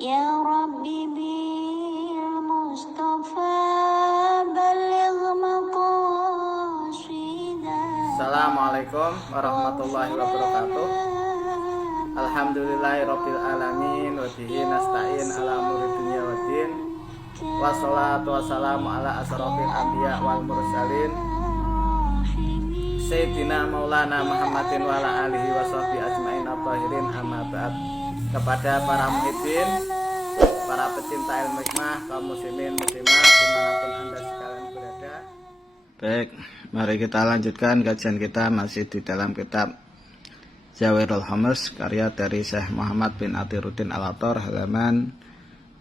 Ya Rabbi bil Mustafa baligh maqasidah. Assalamualaikum warahmatullahi wabarakatuh. Alhamdulillahirabbil alamin wa bihi nasta'in ala umuri dunya waddin. Wassalatu wassalamu ala asrofil anbiya wal mursalin Sayyidina Maulana Muhammadin wa ala alihi wa sahbihi ajmain at-tahirin, amma ba'd. Kepada para muhibbin, para pecinta ilmu hikmah, kaum muslimin muslimat dimanapun anda sekalian berada. Baik, mari kita lanjutkan kajian kita masih di dalam kitab Jawahirul Hamas karya dari Syekh Muhammad bin Athiruddin Al-Attar, halaman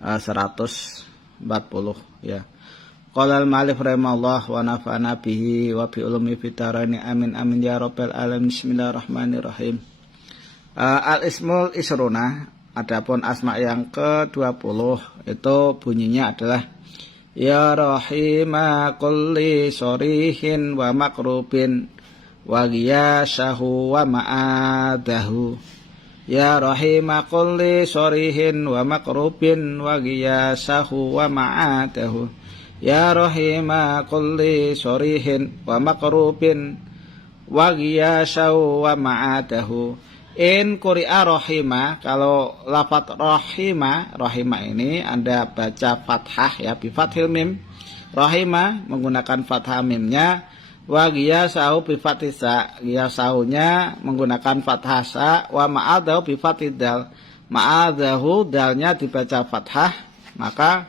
140 ya. Qala al-ma'alif rahimahullah wa nafa'ana bihi wa bi ulumi fitaraini amin amin ya rabbal alamin. Bismillahirrahmanirrahim. Al-ismul isruna, adapun asma yang ke-20 itu bunyinya adalah ya rahima kulli shorihin wa makrubin wa ghiyasahu wa ma'adahu. Ya rahima kulli shorihin wa makrubin wa ghiyasahu wa ma'adahu. Ya rahima kulli shorihin wa makrubin wa ghiyasahu wa ma'adahu. In quri'a rahima, kalau lafaz rahima ini Anda baca fathah ya, bi fathil mim. Rahima menggunakan fathah mimnya, wa ghiyasahu bi fathis sa, ghiyasahunya menggunakan fathah sa, wa ma'adahu bi fathid dal. Ma'adahu dalnya dibaca fathah, maka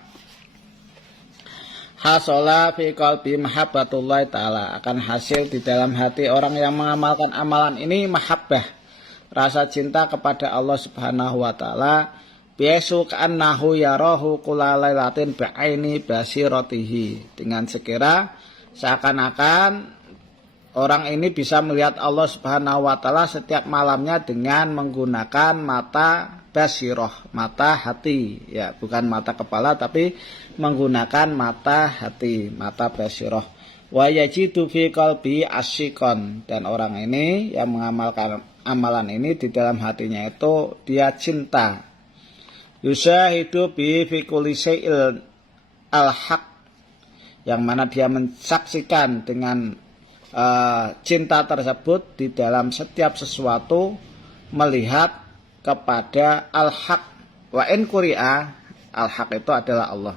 hasola fi qalbi mahabbatullah ta'ala, akan hasil di dalam hati orang yang mengamalkan amalan ini mahabbah, rasa cinta kepada Allah Subhanahu wa taala, biasu ka'annahu yarahu kulalailatin bi'aini basiratihi, dengan sekira seakan-akan orang ini bisa melihat Allah Subhanahu wa taala setiap malamnya dengan menggunakan mata basirah, mata hati ya, bukan mata kepala tapi menggunakan mata hati, mata basirah. Wa yajidu fi qalbi asyikon, dan orang ini yang mengamalkan amalan ini di dalam hatinya itu dia cinta. Yusahidu bi fi kulli syai'il al-haq, yang mana dia mensaksikan dengan cinta tersebut di dalam setiap sesuatu melihat kepada al-haq. Wa in quri'a, al-haq itu adalah Allah.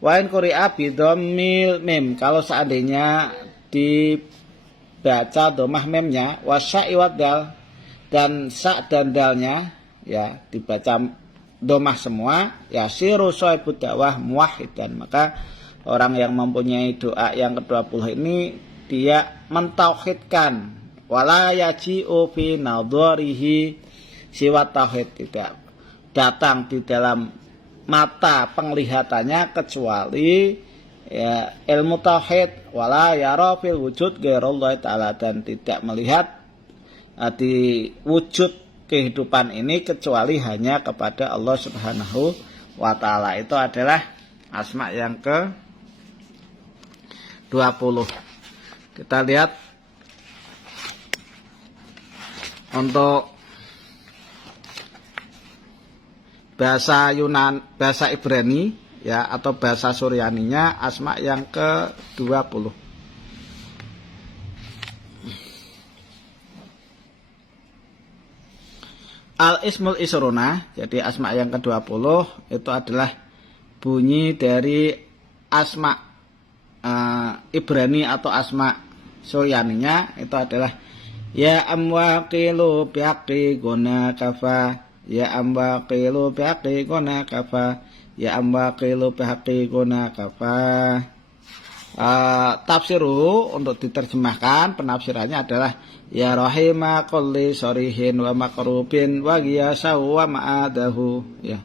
Wa in quri'a bi dhammil mim, kalau seandainya dibaca dhammah mimnya, wa sya'i wad dal, dan sa dan dalnya ya dibaca dhammah semua, ya siru shahibud da'wah muwahhidan, maka orang yang mempunyai doa yang ke-20 ini dia mentauhidkan, wala yaji'u fi nadharihi siwa tauhid, tidak datang di dalam mata penglihatannya kecuali ya ilmu tauhid, wala yara fil wujud ghairallahi ta'ala, dan tidak melihat di wujud kehidupan ini kecuali hanya kepada Allah Subhanahu wa ta'ala. Itu adalah asma yang ke-20. Kita lihat untuk bahasa Ibrani ya, atau bahasa Suryaninya asma yang ke-20. Al-ismul isruna, jadi asma yang ke-20 itu adalah bunyi dari asma Ibrani atau asma Suryaninya, itu adalah ya amwaqilu biaqi guna kafa, ya amwaqilu biaqi guna kafa, ya amwaqilu biaqi guna kafa. Tafsiru, untuk diterjemahkan penafsirannya adalah ya rahima kulli shorihin wa makrubin wa ghiyasahu wa ma'adahu ya.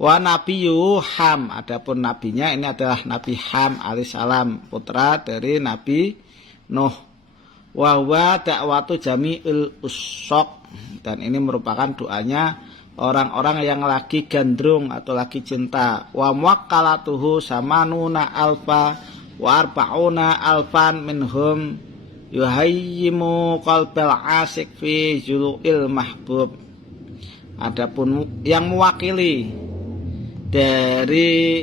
Wa nabiyyu Ham, adapun nabinya ini adalah Nabi Ham alaihissalam, putra dari Nabi Nuh. Wa huwa da'watu jami'il usaq, dan ini merupakan doanya orang-orang yang lagi gandrung atau lagi cinta. Wa muwakkalatuhu samanuna alfa wa arba'una alfan minhum yuhayyimu qalbal asik fi julu'il mahbub. Adapun yang mewakili Dari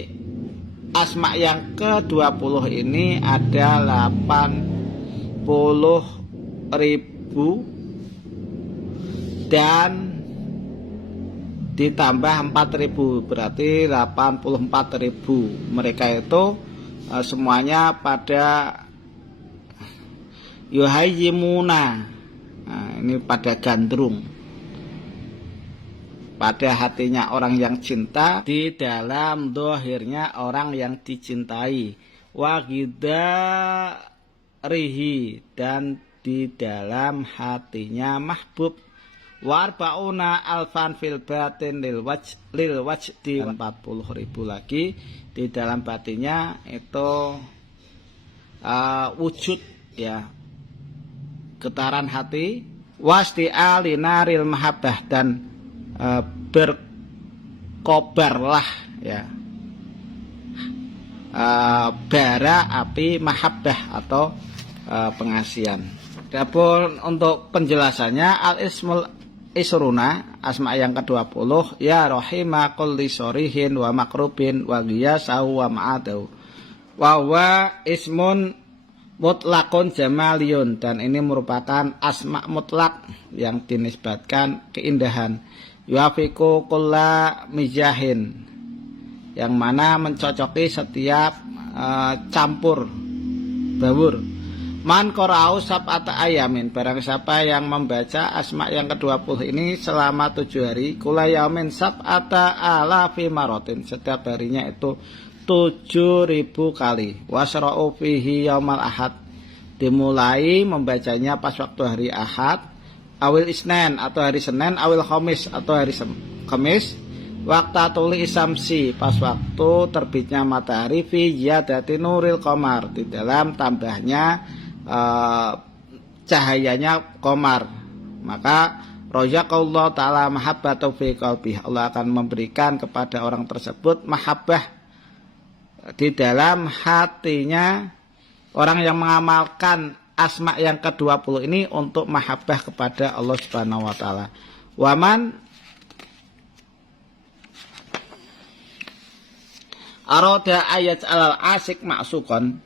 asma yang ke-20 ini ada 80.000 dan ditambah 4.000, berarti 84.000. Mereka itu semuanya pada yuhayyimuna. Nah, ini pada gandrung, pada hatinya orang yang cinta, di dalam dohirnya orang yang dicintai, wagidarihi, dan di dalam hatinya mahbub, warbauna alfan fil batin lil wajdi, 40.000 lagi di dalam batinnya itu wujud, ya, getaran hati, wasdi'ali naril mahabbah, dan berkobarlah, ya, bara api mahabbah atau pengasihan. Adapun untuk penjelasannya, al-ismul isruna, asma yang ke-20, ya rahima kulli sorihin wa makrubin wa giyasahu wa ma'adahu wa huwa ismun mutlakun jamaliyun, dan ini merupakan asma mutlak yang dinisbatkan keindahan, yuafiku kulla mijahin, yang mana mencocoki setiap campur baur. Man qora'u sab'ata ayamin, barang siapa yang membaca asma yang ke-20 ini selama 7 hari, kula yaumin sab'ata alafi marotin, setiap harinya itu 7.000 kali. Wasra'u fihi yaumal ahad, dimulai membacanya pas waktu hari Ahad, awil isnen atau hari Senin, awil khamis atau hari Kamis, waktu tuli isamsi, pas waktu terbitnya matahari, fi ziyadati nuril qamar, di dalam tambahnya cahayanya qamar. Maka rojaqallahu ta'ala mahabbatu fi qalbi, Allah akan memberikan kepada orang tersebut mahabbah di dalam hatinya orang yang mengamalkan asma yang ke-20 ini untuk mahabbah kepada Allah Subhanahu wa taala. Waman arada ayat alal asik maksukon,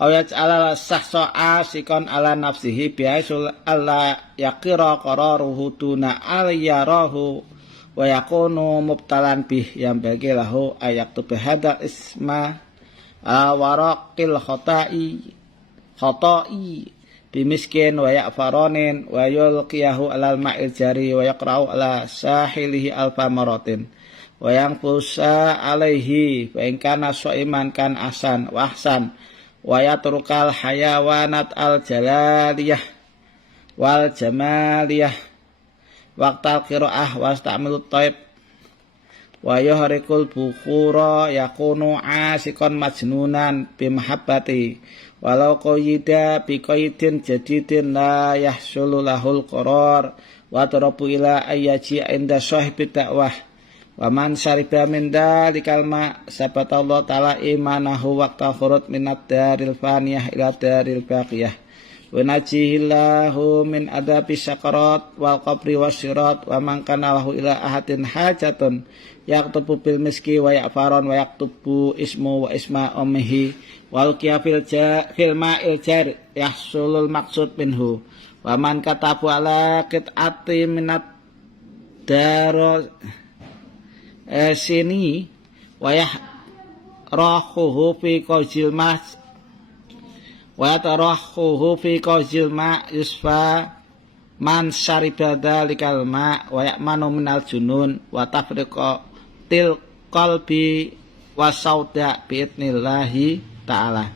ayat alal sahsa asikon ala nafsihi biaisul alla yakira qararuhu tuna al yarahu wa yakunu mubtalan bih, yang bagi lahu ayat tubahada isma waraqil khotai bimiskin wa ya'faronin wa yulqiyahu alal ma'il jari wa yaqra'u ala sahilihi alfa maratin wa yang fusa alaihi fa in kana shaiman kan asan wa ahsan wa yatrukal hayawanat al jalaliyah wal jamaliyah waqtal qiraah wastamilut taib wa yuhrikul bukhura yakunu asikon majnunan bimahabbati walau qayyida biqaydin jadidin la yahsulu lahul qarar wa tarabu ila ayyaji inda sahibi dakwah wa man syariba min dalikal ma sabatallahu ta'ala imanahu waqta khurud minad daril faniyah ila daril baqiyah wa najihillahu min adabi sakarat wal qabri wasyirat wa man kana lahu ila ahadin hajatun yaktubu bil miski wa ya'faron wa yaktubu ismu wa isma ummihi wal qiyafil fil ma'il jar yahsulul maqsud minhu wa man katabu ala qit'ati minad daro sini wa yahrahuhu fi qazil mas wa tarahuhu fi qazil ma yusfa man syariba dalikal ma wa ya'manu minal junun wa tafriqa til qalbi wa sauda bi'idnillahi ta'ala.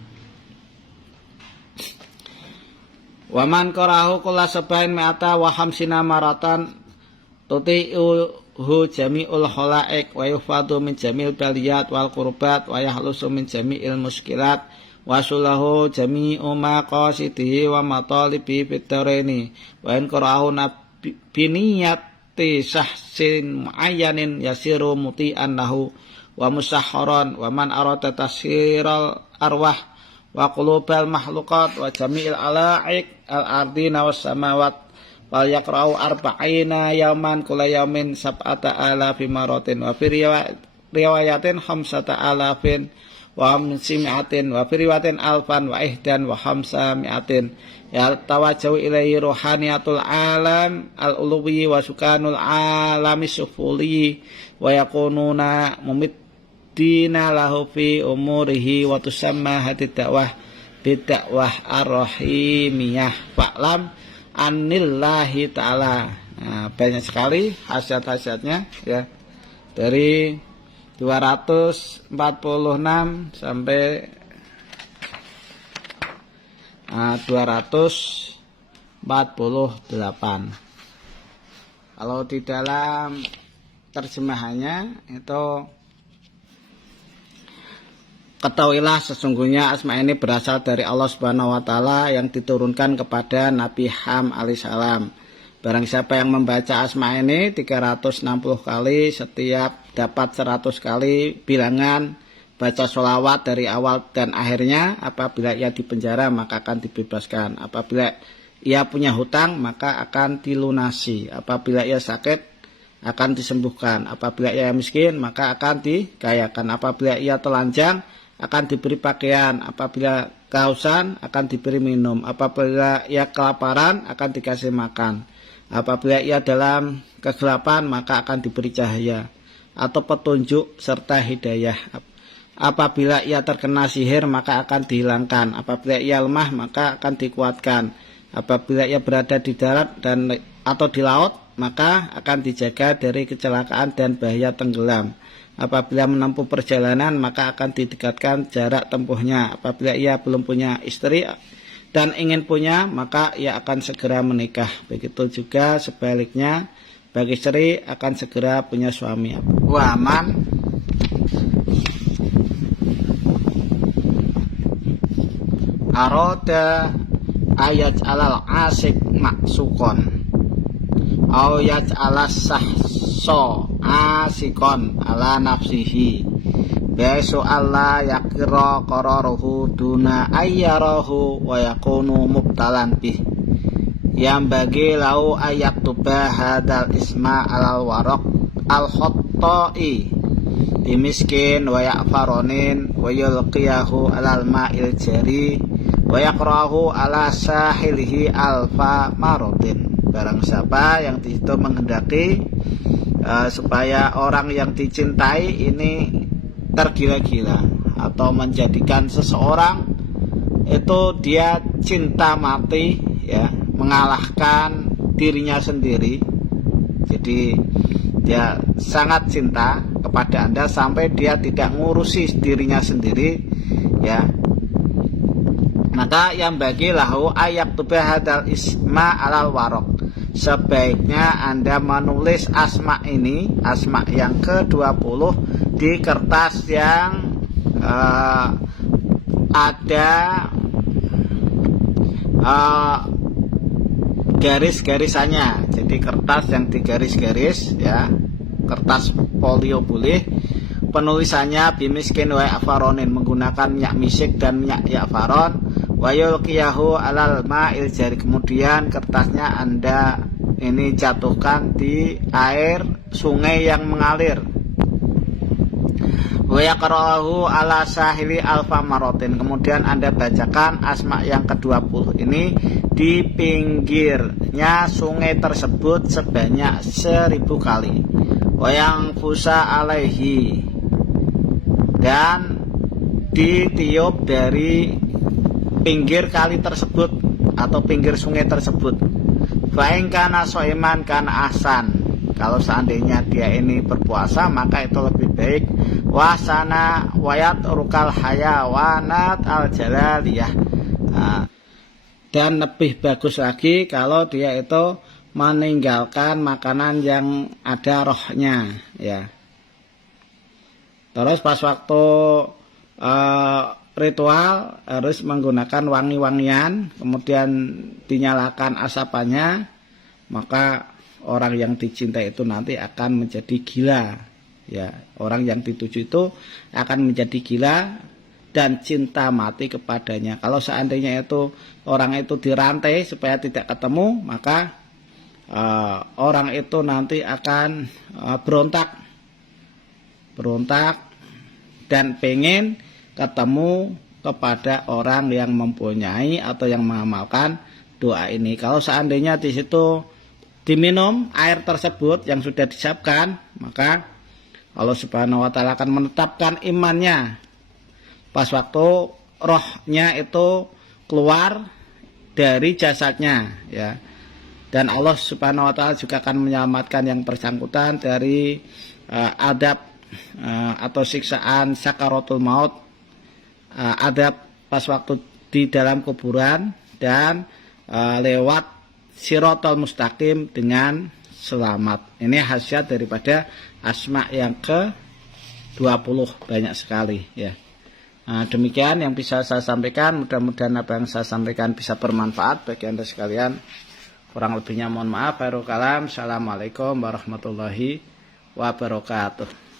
Wa man qarahu kulla sabain mi'ata wa hamsina maratan tuti'uhu jami'ul khalaik wa yufadu min jamil baliyat wal qurbat wa yahlusu min jami'il muskilat wa sulahu jami'u maqasidihi wa matalibi fid daraini wa in qarahu biniyati sahsin muayyanin yasiru muti'an lahu wa musahharan wa man arada tashiral arwah wa qulubal mahluqat wa jami'il alaik al-ardina was samawat wal yaqra'u arba'ina yauman kula yaumin sab'ata alafi maratin wa fi riwayatin khamsata alafin wa hamsimi'atin wa fi riwayatin alfan wa ihdan wa hamsami'atin ya tawajjahu ilaihi ruhaniyatul alam al-uluwi wa sukanul alami sufuli wa yakununa mumiddina lahu fi umurihi wa tusamma hadid dakwah bidakwah ar-rahimiyah fa'lam anillahi ta'ala. Nah, banyak sekali hasiat-hasiatnya ya, dari 246 sampai 248. Kalau di dalam terjemahannya itu, ketahuilah sesungguhnya asma ini berasal dari Allah Subhanahu wa taala yang diturunkan kepada Nabi Ham alaihissalam. Barang siapa yang membaca asma ini 360 kali, setiap dapat 100 kali bilangan baca sholawat dari awal dan akhirnya. Apabila ia dipenjara maka akan dibebaskan, apabila ia punya hutang maka akan dilunasi, apabila ia sakit akan disembuhkan, apabila ia miskin maka akan dikayakan, apabila ia telanjang akan diberi pakaian, apabila kehausan akan diberi minum, apabila ia kelaparan akan dikasih makan, apabila ia dalam kegelapan maka akan diberi cahaya atau petunjuk serta hidayah, apabila ia terkena sihir maka akan dihilangkan, apabila ia lemah maka akan dikuatkan, apabila ia berada di darat dan atau di laut maka akan dijaga dari kecelakaan dan bahaya tenggelam, apabila menempuh perjalanan maka akan didekatkan jarak tempuhnya, apabila ia belum punya istri dan ingin punya maka ia akan segera menikah, begitu juga sebaliknya bagi istri akan segera punya suami. Waman aroda ayat alal asik maksukon au yat alas sahso asikon ala nafsihi Besu Allah yakira qararuhu duna ayyarahu wa yakunu mubtalan bih yang bagi lau ayat tubah hadal isma alal warok al khottoi bimiskin wa ya'faronin wa yulqiyahu alal ma'il jari wa yakrahu ala sahilihi alfa marotin. Barang siapa yang disitu menghendaki supaya orang yang dicintai ini tergila-gila atau menjadikan seseorang itu dia cinta mati ya, mengalahkan dirinya sendiri. Jadi dia sangat cinta kepada Anda sampai dia tidak ngurusi dirinya sendiri ya, maka yang bagi lahu ayat tubahadal isma alal warok, sebaiknya Anda menulis asma ini, asma yang ke-20 di kertas yang ada garis-garisannya. Jadi kertas yang digaris-garis ya, kertas folio boleh. Penulisannya bimiskin wa ya'faronin, menggunakan minyak misik dan minyak ya'faron. Wa yulqiyahu alal ma'il jari, kemudian kertasnya Anda ini jatuhkan di air sungai yang mengalir. Wa yaqra'uhu ala sahili alfa marotin, kemudian Anda bacakan asma yang ke-20 ini di pinggirnya sungai tersebut sebanyak 1000 kali. Wa yang fusa alaihi, dan ditiup dari pinggir kali tersebut atau pinggir sungai tersebut. Fa in kana shaiman kana ahsan, kalau seandainya dia ini berpuasa maka itu lebih baik. Wasana wayat rukal hayawanat al jalaliyah, dan lebih bagus lagi kalau dia itu meninggalkan makanan yang ada rohnya ya. Terus pas waktu ritual harus menggunakan wangi-wangian, kemudian dinyalakan asapannya, maka orang yang dicintai itu nanti akan menjadi gila ya. Orang yang dituju itu akan menjadi gila dan cinta mati kepadanya. Kalau seandainya itu orang itu dirantai supaya tidak ketemu, maka orang itu nanti akan berontak berontak dan pengen ketemu kepada orang yang mempunyai atau yang mengamalkan doa ini. Kalau seandainya di situ diminum air tersebut yang sudah disiapkan, maka Allah Subhanahu wa taala akan menetapkan imannya pas waktu rohnya itu keluar dari jasadnya, ya. Dan Allah Subhanahu wa taala juga akan menyelamatkan yang bersangkutan dari adab atau siksaan sakaratul maut, adab pas waktu di dalam kuburan, dan lewat siratal mustaqim dengan selamat. Ini khasiat daripada asma yang ke-20, banyak sekali, ya. Nah, demikian yang bisa saya sampaikan. Mudah-mudahan apa yang saya sampaikan bisa bermanfaat bagi Anda sekalian. Kurang lebihnya mohon maaf. Khairul kalam. Assalamualaikum warahmatullahi wabarakatuh.